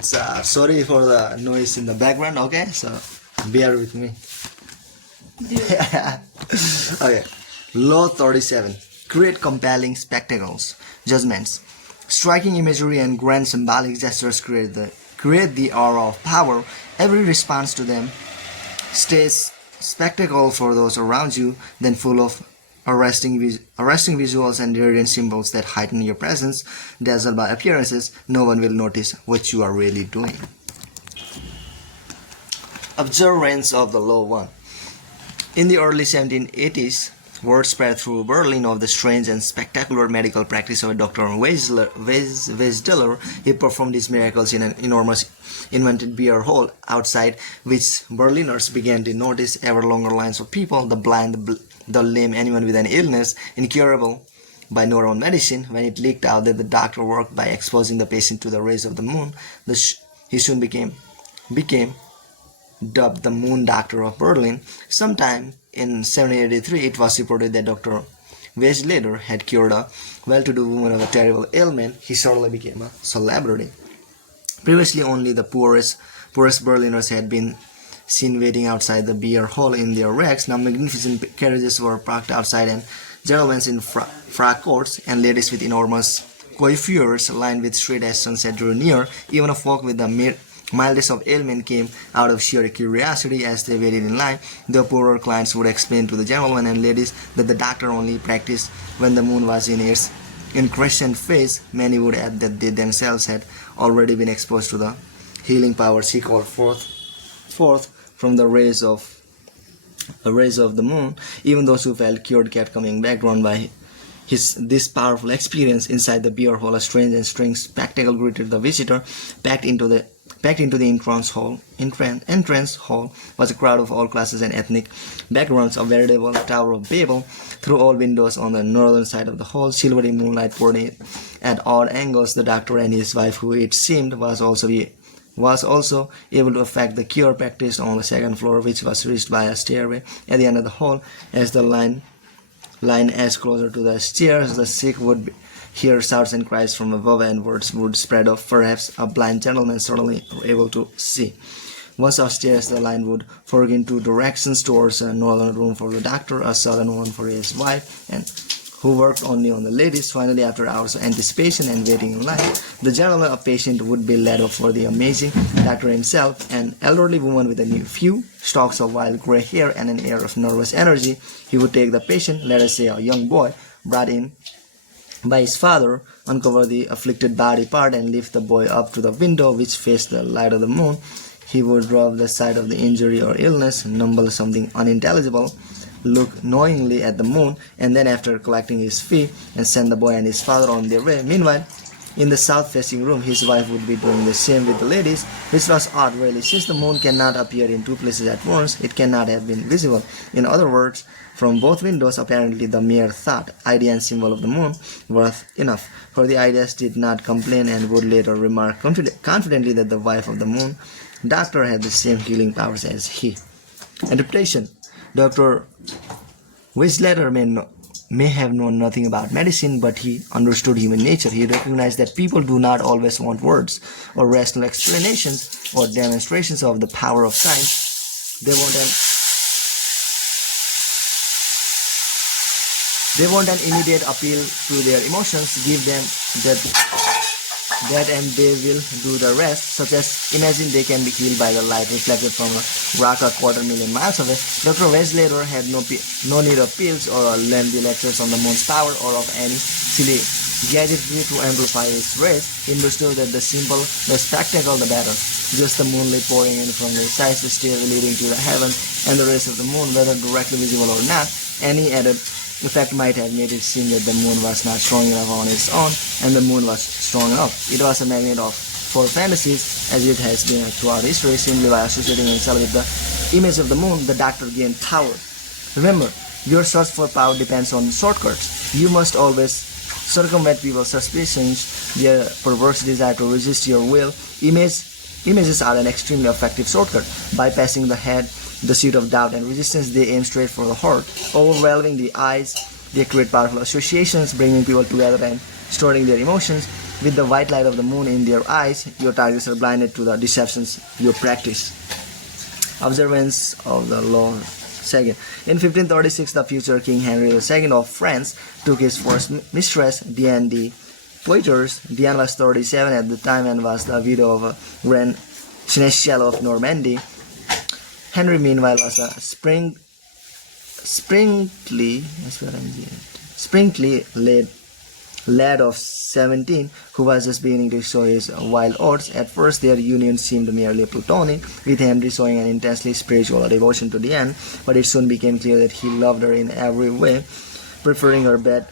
Sorry for the noise in the background, okay? So bear with me. Okay. Law 37. Create compelling spectacles, judgments. Striking imagery and grand symbolic gestures create the aura of power. Every response to them stays spectacle for those around you, then full of arresting visuals and radiant symbols that heighten your presence. Dazzled by appearances, no one will notice what you are really doing. Observance of the Law 1. In the early 1780s, word spread through Berlin of the strange and spectacular medical practice of Dr. Weisdeller. He performed his miracles in an enormous invented beer hall, outside which Berliners began to notice ever longer lines of people, the blind, the lame, anyone with an illness incurable by known medicine. When it leaked out that the doctor worked by exposing the patient to the rays of the moon, he soon became dubbed the Moon Doctor of Berlin. Sometime in 1783, it was reported that Dr. Weissleder had cured a well-to-do woman of a terrible ailment. He suddenly became a celebrity. Previously, only the poorest Berliners had been seen waiting outside the beer hall in their rags. Now magnificent carriages were parked outside, and gentlemen in frock coats and ladies with enormous coiffures lined with straight as sunset drew near. Even a folk with the mildest of ailment came out of sheer curiosity as they waited in line. The poorer clients would explain to the gentlemen and ladies that the doctor only practiced when the moon was in its crescent phase. Many would add that they themselves had already been exposed to the healing powers he called forth from the rays of the moon. Even those who felt cured kept coming back, drawn by this powerful experience. Inside the beer hall, a strange and strange spectacle greeted the visitor. Packed into the entrance hall was a crowd of all classes and ethnic backgrounds, a veritable Tower of Babel. Through all windows on the northern side of the hall, silvery moonlight poured in at odd angles. The doctor and his wife, who it seemed was also able to effect the cure, practiced on the second floor, which was reached by a stairway at the end of the hall. As the line edged closer to the stairs, the sick would hear shouts and cries from above, and words would spread of perhaps a blind gentleman suddenly able to see. Once upstairs, the line would fork in two directions, towards a northern room for the doctor, a southern one for his wife, and who worked only on the ladies. Finally, after hours of anticipation and waiting in line, the gentleman, a patient, would be led up for the amazing doctor himself, an elderly woman with a few stalks of wild grey hair and an air of nervous energy. He would take the patient, let us say a young boy, brought in by his father, uncover the afflicted body part, and lift the boy up to the window which faced the light of the moon. He would rub the site of the injury or illness, mumble something unintelligible, look knowingly at the moon, and then, after collecting his fee, and send the boy and his father on their way. Meanwhile, in the south-facing room, his wife would be doing the same with the ladies, which was odd really. Since the moon cannot appear in two places at once, it cannot have been visible. In other words, from both windows, apparently the mere thought, idea and symbol of the moon were enough, for the ideas did not complain, and would later remark confidently that the wife of the moon doctor had the same healing powers as he. Interpretation. Dr. Weissleder may have known nothing about medicine, but he understood human nature. He recognized that people do not always want words or rational explanations or demonstrations of the power of science. They want an immediate appeal to their emotions. Give them that and they will do the rest, such as imagine they can be healed by the light reflected from a rock a 250,000 miles away. Dr. Weissleder had no need of pills or lengthy lectures on the moon's power or of any silly gadgetry to amplify its rays. He understood that the spectacle, the better. Just the moonlight pouring in from the sides, the stairway leading to the heaven, and the rays of the moon, whether directly visible or not. Any added effect might have made it seem that the moon was not strong enough on its own, and the moon was strong enough. It was a magnet for fantasies, as it has been throughout history. Simply by associating himself with the image of the moon, the doctor gained power. Remember, your search for power depends on shortcuts. You must always circumvent people's suspicions, their perverse desire to resist your will. Images are an extremely effective shortcut. Bypassing the seat of doubt and resistance, they aim straight for the heart. Overwhelming the eyes, they create powerful associations, bringing people together and storing their emotions. With the white light of the moon in their eyes, your targets are blinded to the deceptions you practice. Observance of the law. Second, in 1536, the future King Henry II of France took his first mistress, Diane de Poitiers. Diane was 37 at the time and was the widow of a Grand Seneschal of Normandy. Henry, meanwhile, was a sprightly lad of 17 who was just beginning to show his wild oats. At first their union seemed merely platonic, with Henry showing an intensely spiritual devotion to Diane, but it soon became clear that he loved her in every way, preferring her bed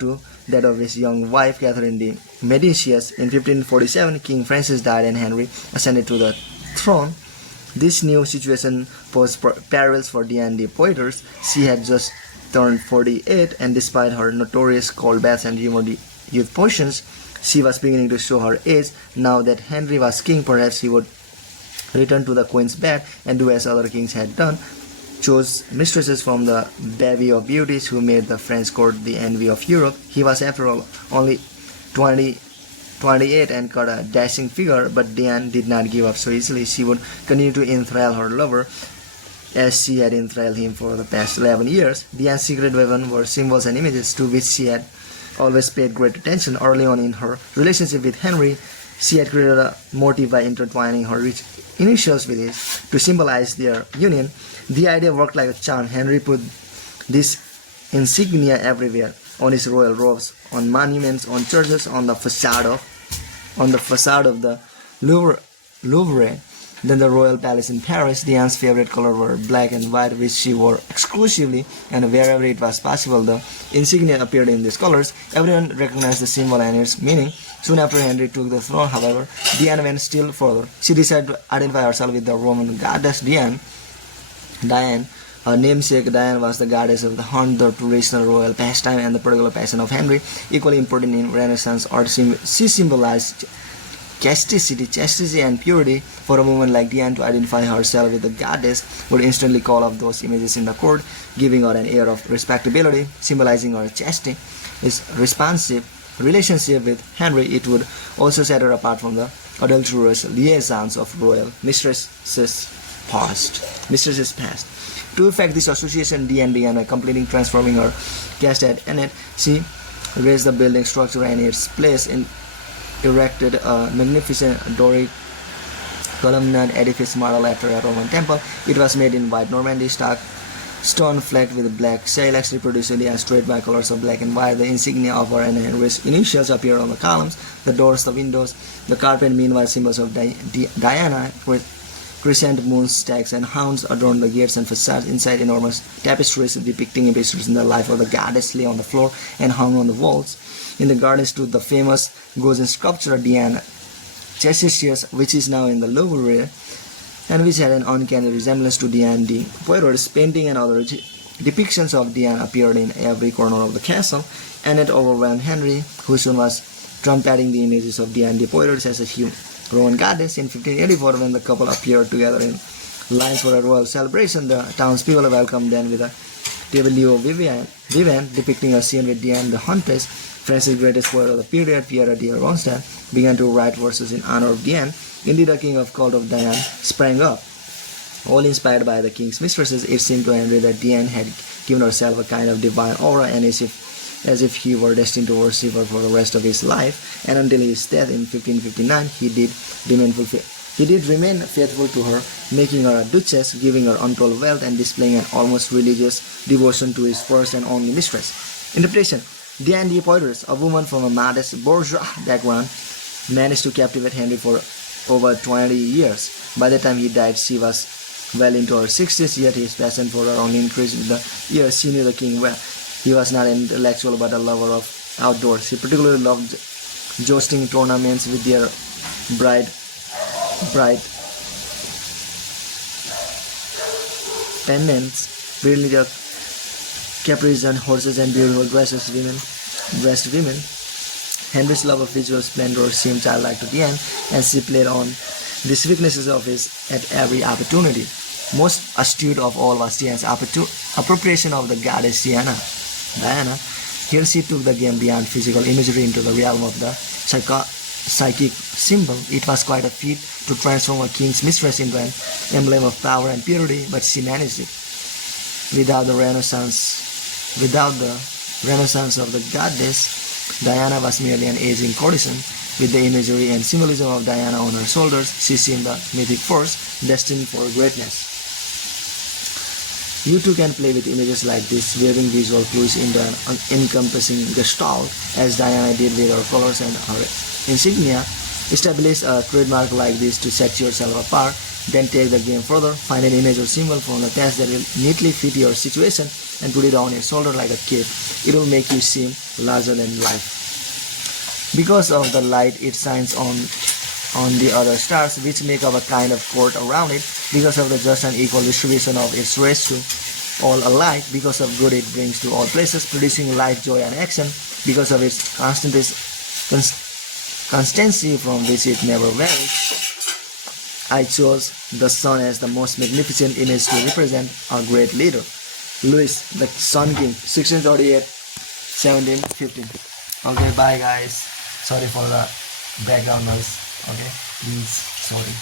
to that of his young wife Catherine de Medicis. In 1547, King Francis died and Henry ascended to the throne. This new situation posed perils for Diane de Poitiers. She had just turned 48, and despite her notorious cold baths and youth potions, she was beginning to show her age. Now that Henry was king, perhaps he would return to the queen's bed and do as other kings had done, chose mistresses from the bevy of beauties who made the French court the envy of Europe. He was, after all, only 28 and cut a dashing figure, but Diane did not give up so easily. She would continue to enthrall her lover as she had enthralled him for the past 11 years. Diane's secret weapons were symbols and images to which she had always paid great attention. Early on in her relationship with Henry, she had created a motive by intertwining her rich initials with his to symbolize their union. The idea worked like a charm. Henry put this insignia everywhere, on his royal robes, on monuments, on churches, on the facade of the Louvre. Then the royal palace in Paris. Diane's favorite color were black and white, which she wore exclusively, and wherever it was possible, the insignia appeared in these colors. Everyone recognized the symbol and its meaning. Soon after Henry took the throne, however, Diane went still further. She decided to identify herself with the Roman goddess Diane. Her namesake Diane was the goddess of the hunt, the traditional royal pastime, and the particular passion of Henry. Equally important in Renaissance art, she symbolized chastity and purity. For a woman like Diane to identify herself with the goddess would instantly call up those images in the court, giving her an air of respectability, symbolizing her chastity. His responsive relationship with Henry, it would also set her apart from the adulterous liaisons of royal mistresses past. To effect this association, Diane, completing transforming her caste at Ennet, she raised the building structure and its place in erected a magnificent Doric columned edifice modeled after a Roman temple. It was made in white Normandy stone flecked with black silex, reproduced and straight by colors of black and white. The insignia of her and Henry's initials appear on the columns, the doors, the windows, the carpet. Meanwhile, symbols of Diana with crescent moons, stags, and hounds adorned the gates and facades. Inside, enormous tapestries depicting episodes in the life of the goddess lay on the floor and hung on the walls. In the garden stood the famous Gauguin sculpture Diane Chastitius, which is now in the Louvre, and which had an uncanny resemblance to Diane de Poitiers. Painting and other depictions of Diane appeared in every corner of the castle, and it overwhelmed Henry, who soon was trumpeting the images of Diane de Poitiers as a Roman goddess. In 1584, when the couple appeared together in lines for a royal celebration, the townspeople welcomed them with a tableau vivant depicting a scene with Diane the Huntress. France's greatest poet of the period, Pierre de Ronsard, began to write verses in honor of Diane. Indeed, a king of cult of Diane sprang up. All inspired by the king's mistresses, it seemed to Henry that Diane had given herself a kind of divine aura, and as if he were destined to worship her for the rest of his life. And until his death in 1559, he did remain faithful to her, making her a duchess, giving her untold wealth, and displaying an almost religious devotion to his first and only mistress. Interpretation: Diane de Poitiers, a woman from a modest bourgeois background, managed to captivate Henry for over 20 years. By the time he died, she was well into her 60s, yet his passion for her only increased with the years. She knew the king well. He was not an intellectual but a lover of outdoors. He particularly loved jousting tournaments with their bright pendants, brilliant caparisons, horses, and beautiful dressed women. Henry's love of visual splendor seemed childlike to Diane, and she played on these weaknesses of his at every opportunity. Most astute of all was Diane's appropriation of the goddess Diana. Here she took the game beyond physical imagery into the realm of the psychic symbol. It was quite a feat to transform a king's mistress into an emblem of power and purity, but she managed it. Without the renaissance of the goddess, Diana was merely an aging courtesan. With the imagery and symbolism of Diana on her shoulders, she seemed a mythic force destined for greatness. You too can play with images like this, weaving visual clues into an encompassing gestalt, as Diana did with her colors and her insignia. Establish a trademark like this to set yourself apart, then take the game further, find an image or symbol from the past that will neatly fit your situation and put it on your shoulder like a cape. It will make you seem larger than life. Because of the light it shines on the other stars, which make up a kind of court around it, because of the just and equal distribution of its rays to all alike, because of good it brings to all places, producing life, joy, and action, because of its constancy from which it never varies. I chose the sun as the most magnificent image to represent our great leader, Louis, the Sun King, 1638, 1715. Okay, bye guys. Sorry for the background noise. Okay, please, sorry.